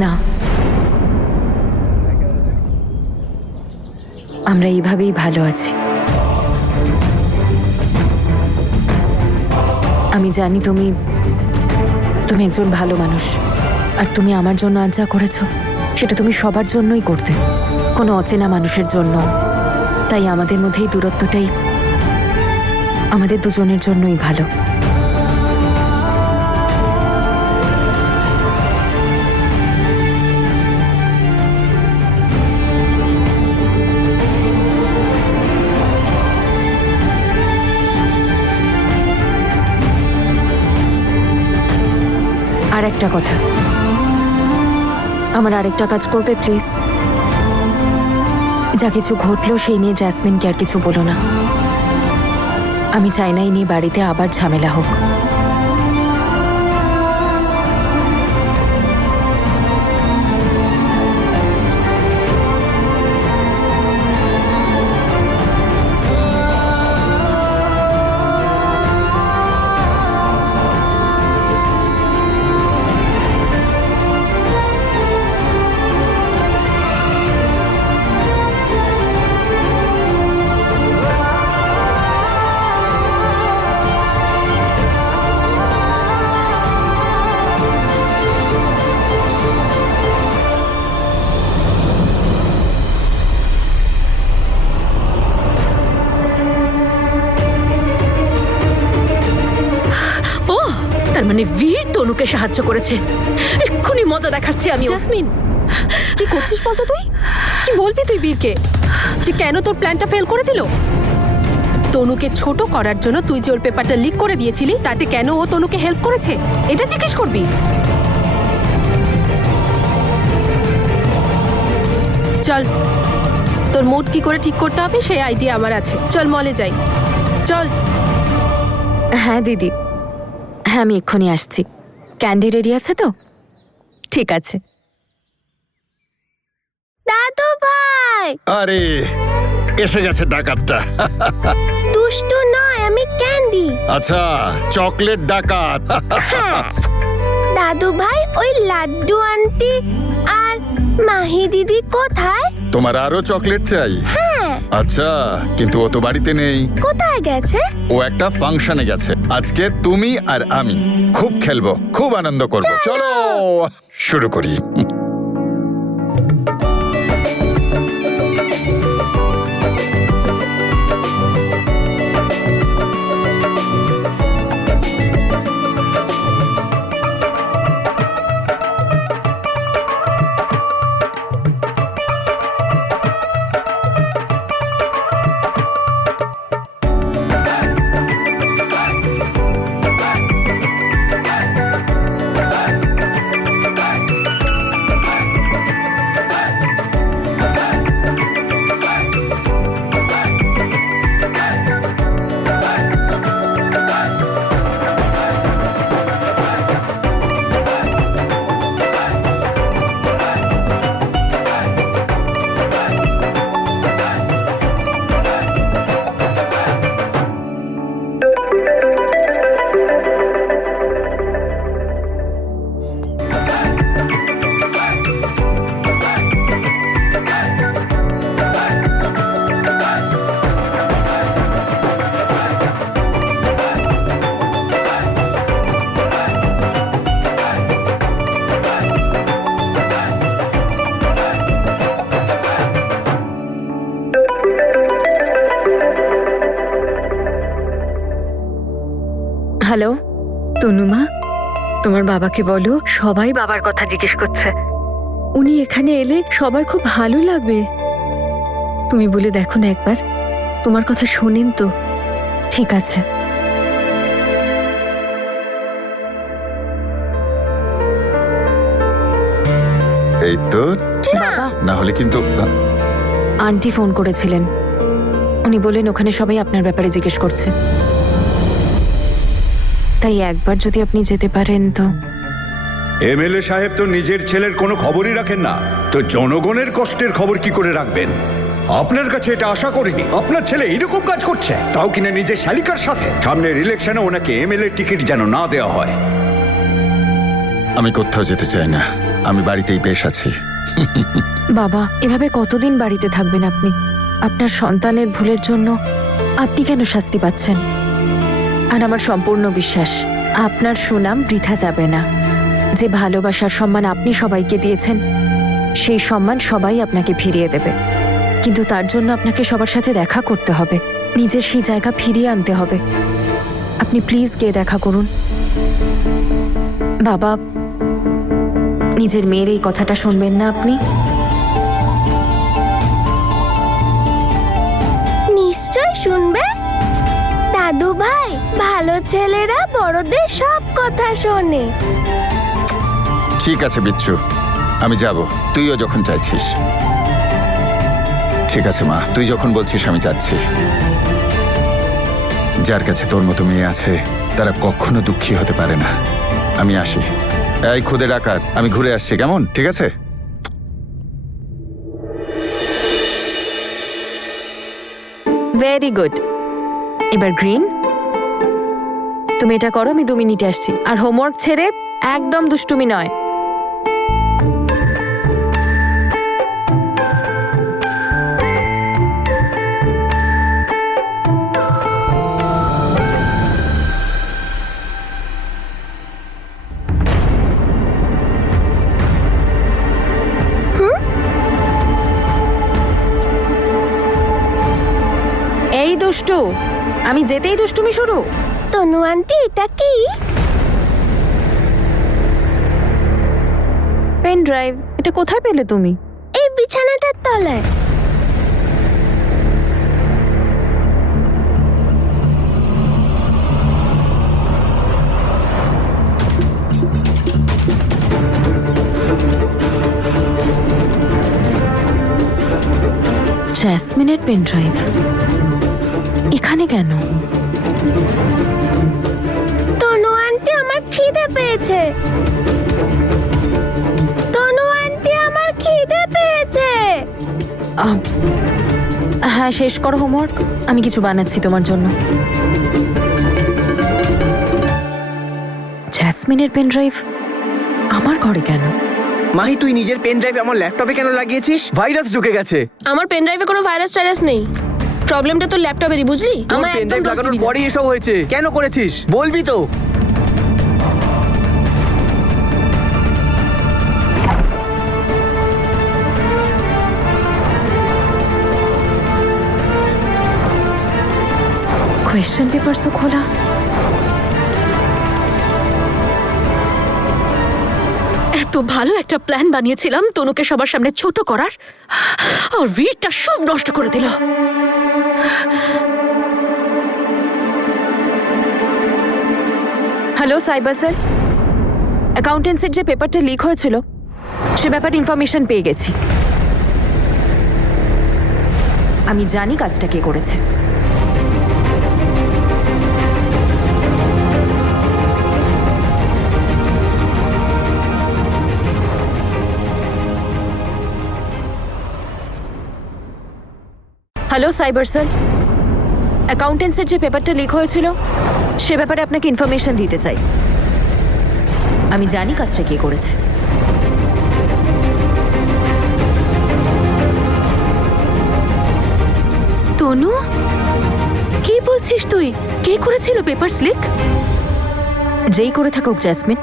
না, আমরা এইভাবেই ভালো আছি। আমি জানি তুমি একজন ভালো মানুষ, আর তুমি আমার জন্য আজ যা করেছো সেটা তুমি সবার জন্যই করতে, কোনো অচেনা মানুষের জন্য। তাই আমাদের মধ্যে এই দূরত্বটাই আমাদের দুজনের জন্যই ভালো। আর একটা কথা, আমার আরেকটা কাজ করবে প্লিজ। যা কিছু ঘটলো সেই নিয়ে জ্যাসমিনকে আর কিছু বলো না। আমি চাই না এই নিয়ে বাড়িতে আবার ঝামেলা হোক। তার মানে বীর তনুকে সাহায্য করেছে। এক্ষুনি মজা দেখাচ্ছি আমি। জাসমিন, কি করছিস বলতো? তুই কি বলবি তুই বীরকে যে কেন তোর প্ল্যানটা ফেল করে দিল? তনুকে ছোট করার জন্য তুই যে ওর পেপারটা লিক করে দিয়েছিলি, তাতে কেন ও তনুকে হেল্প করেছে এটা জিজ্ঞেস করবি? চল, তোর মুড কি করে ঠিক করতে হবে সেই আইডিয়া আমার আছে। চল মলে যাই, চল। হ্যাঁ দিদি, হ্যাঁ আমি এক্ষুনি আসছি। ক্যান্ডি রেডি আছে তো? ঠিক আছে। দাদু ভাই, আরে এসে গেছে ডাকাতটা। দুষ্টু নয়, আমি ক্যান্ডি। আচ্ছা, চকলেট ডাকাত। হ্যাঁ দাদু ভাই, ওই লাড্ডু আন্টি আর মাহি দিদি কোথায়? তোমার আরো চকলেট চাই? হ্যাঁ। আচ্ছা, কিন্তু ও তো বাড়িতে নেই। কোথায় গেছে? ও একটা ফাংশনে গেছে। আজকে তুমি আর আমি খুব খেলবো, খুব আনন্দ করব। চলো শুরু করি। হ্যালো তনুমা, তোমার বাবাকে বলো সবাই বাবার কথা জিজ্ঞেস করছে। উনি এখানে এলে সবার খুব ভালো লাগবে। তুমি বলে দেখো না একবার, তোমার কথা শোনেন তো। ঠিক আছে। এই তো ঠিক আছে। না হলে কিন্তু আন্টি ফোন করেছিলেন, উনি বললেন ওখানে সবাই আপনার ব্যাপারে জিজ্ঞেস করছে। তাই একবার যদি আপনি যেতে পারেন তো। এমএলএ সাহেব তো নিজের ছেলের কোনো খবরই রাখেন না, তো জনগণের কষ্টের খবর কি করে রাখবেন? আপনার কাছে এটা আশা করিনি। আপনার ছেলে এরকম কাজ করছে, তাও কিনা নিজের শালিকার সাথে। সামনের ইলেকশনে ওনাকে এমএলএ টিকিট যেন না দেওয়া হয়। আমি কোথাও যেতে চাই না। আমি বাড়িতেই বেশ আছি। বাবা, এভাবে কতদিন বাড়িতে থাকবেন আপনি? আপনার সন্তানের ভুলের জন্য আপনি কেন শাস্তি পাচ্ছেন? আর আমার সম্পূর্ণ বিশ্বাস আপনার সুনাম বৃথা যাবে না। যে ভালোবাসার সম্মান আপনি সবাইকে দিয়েছেন, সেই সম্মান সবাই আপনাকে ফিরিয়ে দেবে। কিন্তু তার জন্য আপনাকে সবার সাথে দেখা করতে হবে, নিজের সেই জায়গা ফিরিয়ে আনতে হবে। আপনি প্লিজ গিয়ে দেখা করুন। বাবা, নিজের মেয়ের এই কথাটা শুনবেন না আপনি? নিশ্চয় শুনবে। দাদু ভাই, ভালো ছেলেরা বড়দের সব কথা শোনে। ঠিক আছে বিচ্ছু, আমি যাব, তুইও যখন চাইছিস। ঠিক আছে মা, তুই যখন বলছিস আমি যাচ্ছি। যার কাছে তোর মতো মেয়ে আছে তারা কখনো দুঃখী হতে পারে না। আমি আসি। এই খুদে ডাকাত, আমি ঘুরে আসছি, কেমন? ঠিক আছে। Very good. এবার গ্রিন, তুমি এটা করো, আমি 2 মিনিটে আসছি। আর হোমওয়ার্ক ছেড়ে একদম দুষ্টুমি নয়। এই দুষ্টু, আমি যেতেই দুষ্টুমি শুরু। তনু আন্টি, এটা কি? Pen drive. এটা কোথায় পেলে তুমি? এই বিছানাটার তলায়। জ্যাসমিনের পেন ড্রাইভ এখানে কেন? তনু আন্টি, আমার খিদে পেয়েছে। তনু আন্টি, আমার খিদে পেয়েছে। হ্যাঁ, শেষ করো হোমওয়ার্ক, আমি কিছু বানাচ্ছি তোমার জন্য। জ্যাসমিনের পেন ড্রাইভ আমার ঘরে কেন? মাহি, তুই নিজের পেন ড্রাইভ আমার ল্যাপটপে কেন লাগিয়েছিস? ভাইরাস ঢুকে গেছে। আমার পেন ড্রাইভে কোনো ভাইরাস টাইরাস নেই। প্রবলেমটা তোর ল্যাপটপেরই, বুঝলি? তোর আমার পেন একদম ড্রাইভ দোষ লাগানোর দিবি না। পরেই এসব হয়েছে। কেন করেছিস বলবি তো? কোয়েশ্চেন পেপারসও খোলা। এত ভালো একটা প্ল্যান বানিয়েছিলাম তনুকে সবার সামনে ছোট করার, আর ভিড়টা সব নষ্ট করে দিল। হ্যালো সাইবার সেল, অ্যাকাউন্টেন্সির যে পেপারটা লিক হয়েছিল সে ব্যাপারে ইনফরমেশন পেয়ে গেছি। আমি জানি কাজটা কে করেছে। হ্যালো সাইবার সেল, অ্যাকাউন্টেন্সির যে পেপারটা লিক হয়েছিল সে ব্যাপারে আপনাকে ইনফরমেশন দিতে চাই। আমি জানি কাজটা কে করেছে। তনু, কি বলছিস তুই? কে করেছিল পেপার স্লিক? যেই করে থাকুক জ্যাসমিন,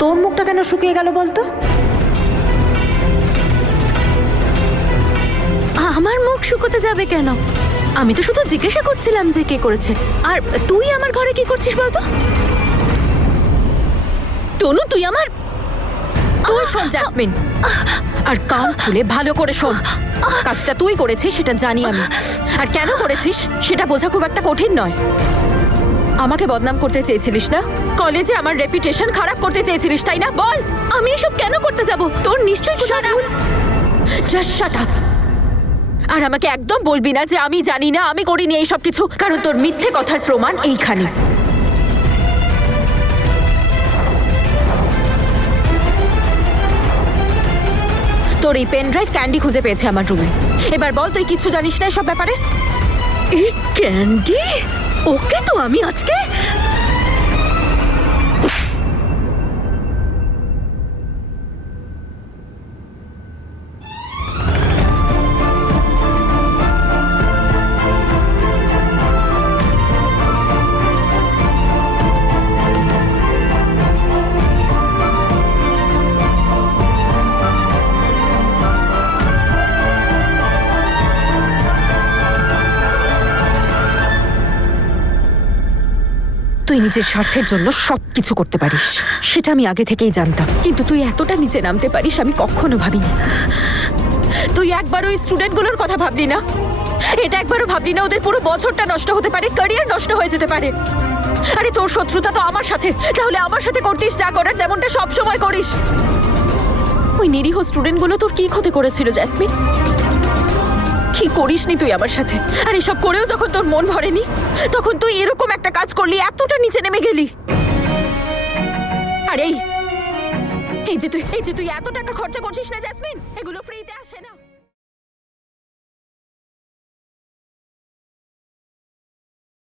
তোর মুখটা কেন শুকিয়ে গেল বলতো? আমার মুখ শুকোতে যাবে কেন? আমি তো শুধু জিজ্ঞাসা করছিলাম যে কে করেছে। আর তুই আমার ঘরে কি করছিস বলতো? তনু, তুই আমার... তুই শোন জ্যাসমিন, আর কান খুলে ভালো করে শোন। কাজটা তুই করেছিস সেটা জানি আমি, আর কেন করেছিস সেটা বোঝা খুব একটা কঠিন নয়। আমাকে বদনাম করতে চেয়েছিলিস না? কলেজে আমার রেপুটেশন খারাপ করতে চেয়েছিলিস, তাই না? বল, আমি এসব কেন করতে যাব? তোর নিশ্চয়ই কোনো ভুল। Just shut up. আর আমাকে একদম বলবি না যে আমি জানি না, আমি করিনি এই সব কিছু, কারণ তোর মিথ্যে কথার প্রমাণ এইখানে। তোর এই পেন ড্রাইভ ক্যান্ডি খুঁজে পেয়েছে আমার রুমে। এবার বল, তুই কিছু জানিস না এসব ব্যাপারে? এই ক্যান্ডি, ওকে তো আমি আজকে... তুই নিজের স্বার্থের জন্য সবকিছু করতে পারিস, সেটা আমি আগে থেকেই জানতাম, কিন্তু তুই এতটা নিচে নামতে পারিস আমি কখনো ভাবিনি। তুই একবার ওই স্টুডেন্টগুলোর কথা ভাবলি না? এটা একবারও ভাবলি না ওদের পুরো বছরটা নষ্ট হতে পারে, ক্যারিয়ার নষ্ট হয়ে যেতে পারে? আরে তোর শত্রুতা তো আমার সাথে, তাহলে আমার সাথে করতিস যা করার, যেমনটা সব সময় করিস। ওই নিরীহ স্টুডেন্টগুলো তোর কি ক্ষতি করেছিল জেসমিন? কি করিসনি তুই আমার সাথে? আর এসব করেও যখন তোর মন ভরেনি, তখন তুই এরকম একটা কাজ করলি, এতটা নিচে নেমে গেলি। আর এই যে তুই এত টাকা খরচা করছিস না জেসমিন, এগুলো ফ্রিতে আসে না।